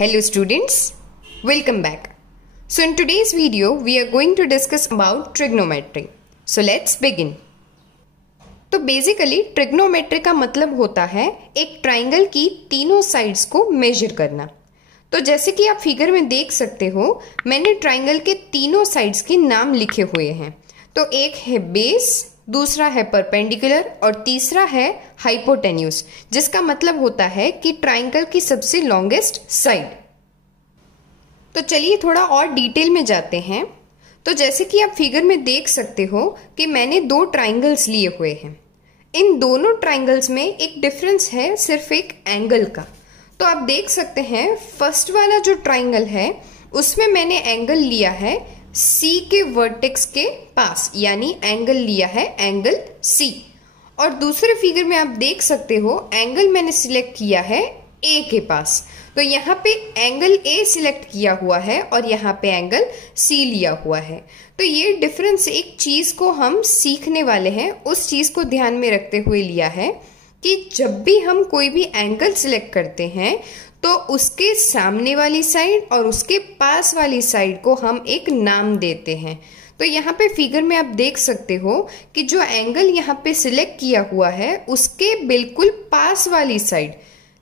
Hello students, welcome back. So in today's video, we are going to discuss about trigonometry. So let's begin. तो basically trigonometry का मतलब होता है एक triangle की तीनों साइड्स को मेजर करना। तो जैसे कि आप फिगर में देख सकते हो, मैंने ट्राइंगल के तीनों साइड्स के नाम लिखे हुए हैं। तो एक है बेस, दूसरा है परपेंडिकुलर और तीसरा है हाइपोटेन्यूज, जिसका मतलब होता है कि ट्राइंगल की सबसे लॉन्गेस्ट साइड। तो चलिए थोड़ा और डिटेल में जाते हैं। तो जैसे कि आप फिगर में देख सकते हो कि मैंने दो ट्राइंगल्स लिए हुए हैं। इन दोनों ट्राइंगल्स में एक डिफरेंस है, सिर्फ एक एंगल का। तो आप देख सकते हैं फर्स्ट वाला जो ट्राइंगल है उसमें मैंने एंगल लिया है C के वर्टेक्स के पास, यानी एंगल लिया है एंगल C। और दूसरे फिगर में आप देख सकते हो एंगल मैंने सिलेक्ट किया है A के पास। तो यहाँ पे एंगल A सिलेक्ट किया हुआ है और यहाँ पे एंगल C लिया हुआ है। तो ये डिफरेंस एक चीज को हम सीखने वाले हैं, उस चीज को ध्यान में रखते हुए लिया है कि जब भी हम कोई भी एंगल सिलेक्ट करते हैं तो उसके सामने वाली साइड और उसके पास वाली साइड को हम एक नाम देते हैं। तो यहाँ पे फिगर में आप देख सकते हो कि जो एंगल यहाँ पे सिलेक्ट किया हुआ है उसके बिल्कुल पास वाली side,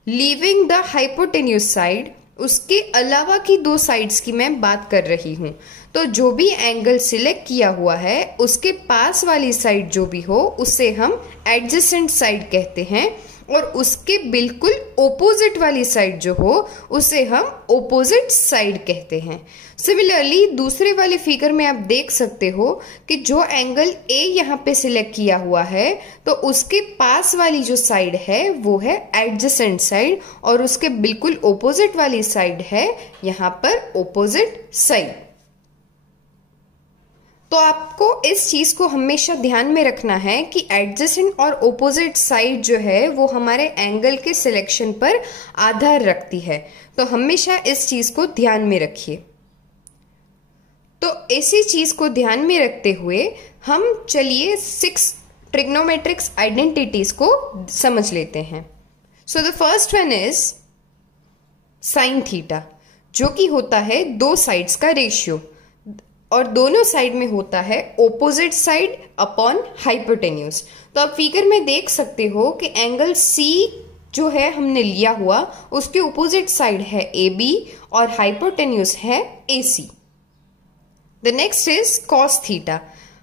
leaving the hypotenuse side, उसके अलावा की दो साइड्स की मैं बात कर रही हूँ। तो जो भी एंगल सिलेक्ट किया हुआ है उसके पास वाली साइड जो भी हो उसे हम एडजेसेंट साइड कहते हैं, और उसके बिल्कुल ओपोजिट वाली साइड जो हो उसे हम ओपोजिट साइड कहते हैं। सिमिलरली दूसरे वाले फिगर में आप देख सकते हो कि जो एंगल A यहाँ पे सिलेक्ट किया हुआ है तो उसके पास वाली जो साइड है वो है एडजेसेंट साइड, और उसके बिल्कुल ओपोजिट वाली साइड है यहाँ पर ओपोजिट साइड। तो आपको इस चीज को हमेशा ध्यान में रखना है कि एडजेसेंट और ओपोजिट साइड जो है वो हमारे एंगल के सिलेक्शन पर आधार रखती है। तो हमेशा इस चीज को ध्यान में रखिए। तो इसी चीज को ध्यान में रखते हुए हम चलिए 6 ट्रिग्नोमेट्रिक्स आइडेंटिटीज को समझ लेते हैं। So the first one is sine theta, जो कि होता है दो साइड्स का रेशियो, और दोनों साइड में होता है ओपोजिट साइड अपॉन हाइपोटेन्यूज। तो आप फिगर में देख सकते हो कि एंगल C जो है हमने लिया हुआ उसके ओपोजिट साइड है AB और हाइपोटेन्यूज है AC। The next is cos theta.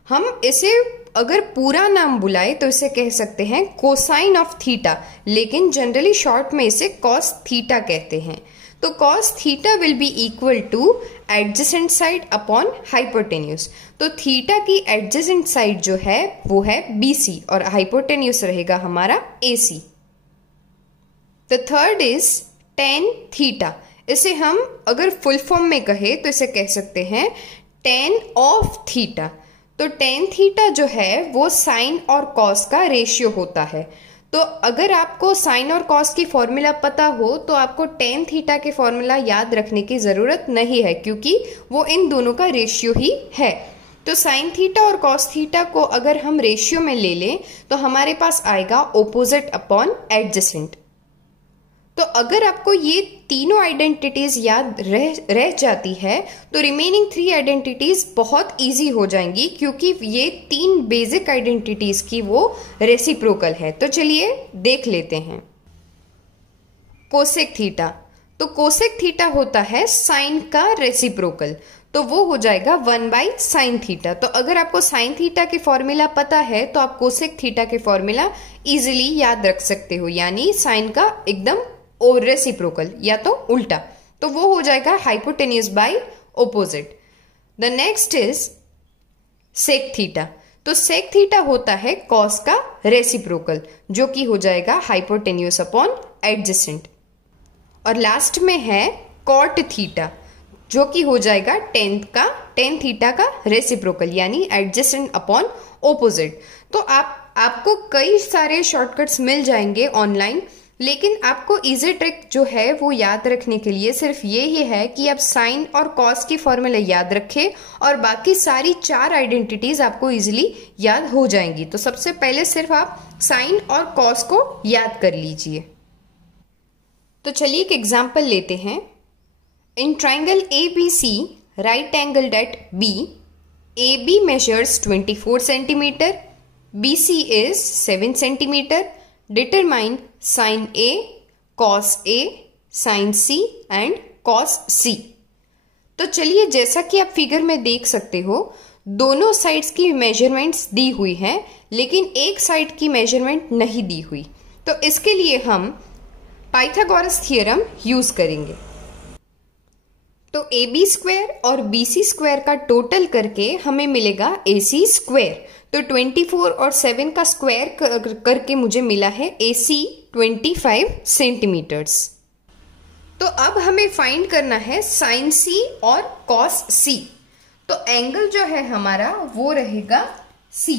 हम इसे अगर पूरा नाम बुलाए तो इसे कह सकते हैं कोसाइन ऑफ थीटा, लेकिन जनरली शॉर्ट में इसे कॉस थीटा कहते हैं। तो cos theta will be equal two adjacent side upon hypotenuse. तो थीटा की एडजेसेंट साइड जो है वो है BC और हाइपोटेन्यूज रहेगा हमारा AC। The third is tan theta. इसे हम अगर फुल फॉर्म में कहे तो इसे कह सकते हैं टेन ऑफ थीटा। तो टेन थीटा जो है वो साइन और कॉस का रेशियो होता है। तो अगर आपको साइन और कॉस की फॉर्मूला पता हो तो आपको टेन थीटा के फॉर्मूला याद रखने की जरूरत नहीं है, क्योंकि वो इन दोनों का रेशियो ही है। तो साइन थीटा और कॉस थीटा को अगर हम रेशियो में ले लें तो हमारे पास आएगा ओपोजिट अपॉन एडजेसेंट। तो अगर आपको ये तीनों आइडेंटिटीज याद रह जाती है तो रिमेनिंग 3 आइडेंटिटीज बहुत इजी हो जाएंगी, क्योंकि ये 3 बेसिक आइडेंटिटीज की वो रेसिप्रोकल है। तो चलिए देख लेते हैं। Cosec theta. तो कोसेक थीटा होता है साइन का रेसिप्रोकल, तो वो हो जाएगा 1/sin थीटा। तो अगर आपको साइन थीटा के फॉर्मूला पता है तो आप कोसेक थीटा के फॉर्मूला इजीली याद रख सकते हो, यानी साइन का एकदम और रेसिप्रोकल या तो उल्टा। तो वो हो जाएगा hypotenuse by opposite. The next is sec theta. तो सेक थीटा होता है कॉस का रेसिप्रोकल, जो कि हो जाएगा हाइपोटेन्यूज अपॉन एडजेसेंट। और लास्ट में है कॉट थीटा, जो कि हो जाएगा टेन थीटा का रेसिप्रोकल, यानी एडजेसेंट अपॉन ओपोजिट। तो आपको कई सारे शॉर्टकट्स मिल जाएंगे ऑनलाइन, लेकिन आपको इजी ट्रिक जो है वो याद रखने के लिए सिर्फ ये ही है कि आप साइन और कॉस की फॉर्मूला याद रखें और बाकी सारी 4 आइडेंटिटीज आपको इजीली याद हो जाएंगी। तो सबसे पहले सिर्फ आप साइन और कॉस को याद कर लीजिए। तो चलिए एक एग्जाम्पल लेते हैं। In triangle ABC, right angled at B, AB measures 24 centimeter, BC is 7 centimeter. Determine sin A, cos A, sin C and cos C. तो चलिए, जैसा कि आप फिगर में देख सकते हो, दोनों साइड्स की मेजरमेंट्स दी हुई हैं, लेकिन एक साइड की मेजरमेंट नहीं दी हुई। तो इसके लिए हम पाइथागोरस थ्योरम यूज करेंगे। तो AB स्क्वायर और BC स्क्वायर का टोटल करके हमें मिलेगा AC स्क्वायर। तो 24 और 7 का स्क्वायर करके मुझे मिला है AC 25 सेंटीमीटर्स। तो अब हमें फाइंड करना है साइन C और कॉस C। तो एंगल जो है हमारा वो रहेगा C।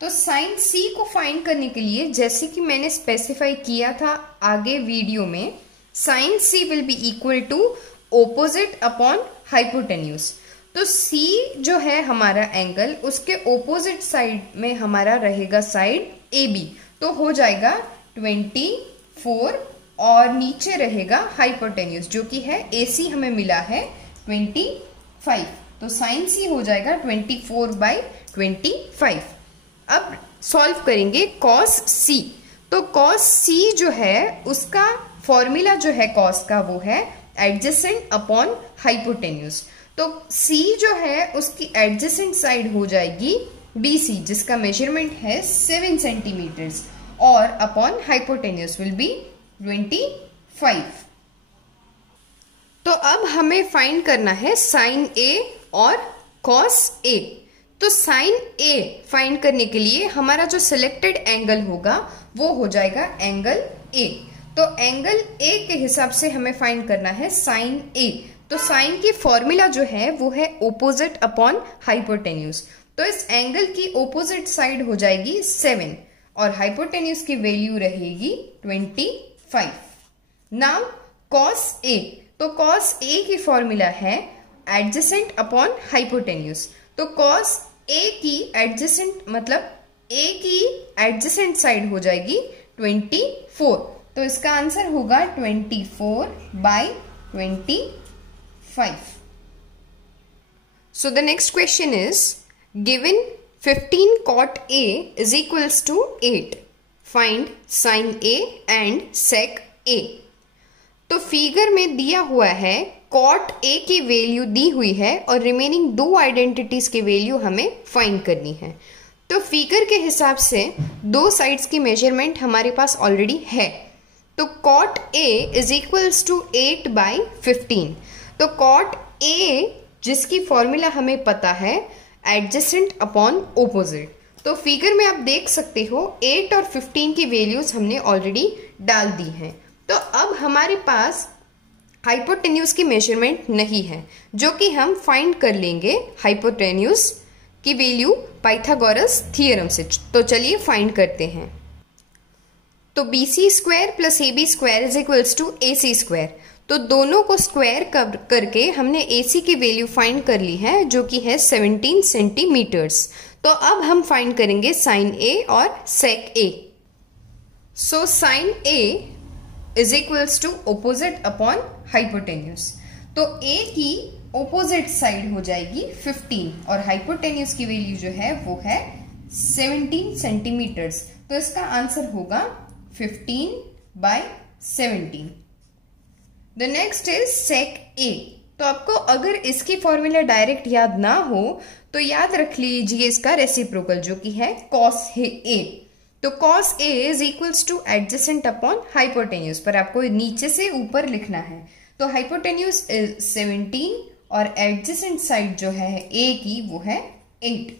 तो साइन C को फाइंड करने के लिए, जैसे कि मैंने स्पेसिफाई किया था आगे वीडियो में, sine C will be equal to opposite upon hypotenuse. तो C जो है हमारा एंगल, उसके ऑपोजिट साइड में हमारा रहेगा साइड AB। तो हो जाएगा 24 और नीचे रहेगा हाइपोटेन्यूज जो कि है AC, हमें मिला है 25। तो साइन C हो जाएगा 24/25। अब सॉल्व करेंगे कॉस C। तो कॉस C जो है उसका फॉर्मूला जो है कॉस का वो है एडजेसेंट अपॉन हाइपोटेन्यूज। तो C जो है उसकी एडजेसेंट साइड हो जाएगी BC, जिसका मेजरमेंट है 7 सेंटीमीटर्स, और अपॉन हाइपोटेन्यूज विल बी 25। तो अब हमें फाइंड करना है साइन A और कॉस A। तो साइन A फाइंड करने के लिए हमारा जो सिलेक्टेड एंगल होगा वो हो जाएगा एंगल A। तो एंगल A के हिसाब से हमें फाइंड करना है साइन A। तो साइन की फॉर्मूला जो है वो है ऑपोजिट अपॉन हाइपोटेन्यूज। तो इस एंगल की ऑपोजिट साइड हो जाएगी 7 और हाइपोटेन्यूज की वैल्यू रहेगी 25। Now cos A। तो कॉस A की फॉर्मूला है एडजेसेंट अपॉन हाइपोटेन्यूज। तो कॉस A की एडजेसेंट मतलब A की एडजेसेंट साइड हो जाएगी 24। तो इसका आंसर होगा 24/25। So the next question is, given 15 cot A is equals to 8. Find sin A and sec A. तो फिगर में दिया हुआ है कॉट A की वैल्यू दी हुई है और रिमेनिंग दो आइडेंटिटीज की वैल्यू हमें फाइंड करनी है। तो फिगर के हिसाब से दो साइड्स की मेजरमेंट हमारे पास ऑलरेडी है। तो cot A is equals to 8/15। तो कॉट A जिसकी फॉर्मूला हमें पता है एडजेसेंट अपॉन ऑपोजिट। तो फिगर में आप देख सकते हो 8 और 15 की वैल्यूज हमने ऑलरेडी डाल दी हैं। तो अब हमारे पास हाइपोटेन्यूज की मेजरमेंट नहीं है, जो कि हम फाइंड कर लेंगे हाइपोटेन्यूज की वैल्यू पाइथागोरस थ्योरम से। तो चलिए फाइंड करते हैं। तो BC square plus AB square is equals to AC square. तो दोनों को स्क्वायर करके हमने AC की वैल्यू फाइंड कर ली है, जो कि है 17 सेंटीमीटर्स। तो अब हम फाइंड करेंगे साइन A और sec A। So sine A is equals to opposite upon hypotenuse. तो A की ऑपोजिट साइड हो जाएगी 15 और हाइपोटेन्यूज की वैल्यू जो है वो है 17 सेंटीमीटर्स। तो इसका आंसर होगा 15/17। The next is sec A। तो आपको अगर इसकी फॉर्मूला डायरेक्ट याद ना हो तो याद रख लीजिए इसका रेसिप्रोकल, जो कि है कॉस A। तो cos A is equals two adjacent upon hypotenuse, पर आपको नीचे से ऊपर लिखना है। तो हाइपोटेन्यूज इज 17 और एडजेसेंट साइड जो है A की वो है 8।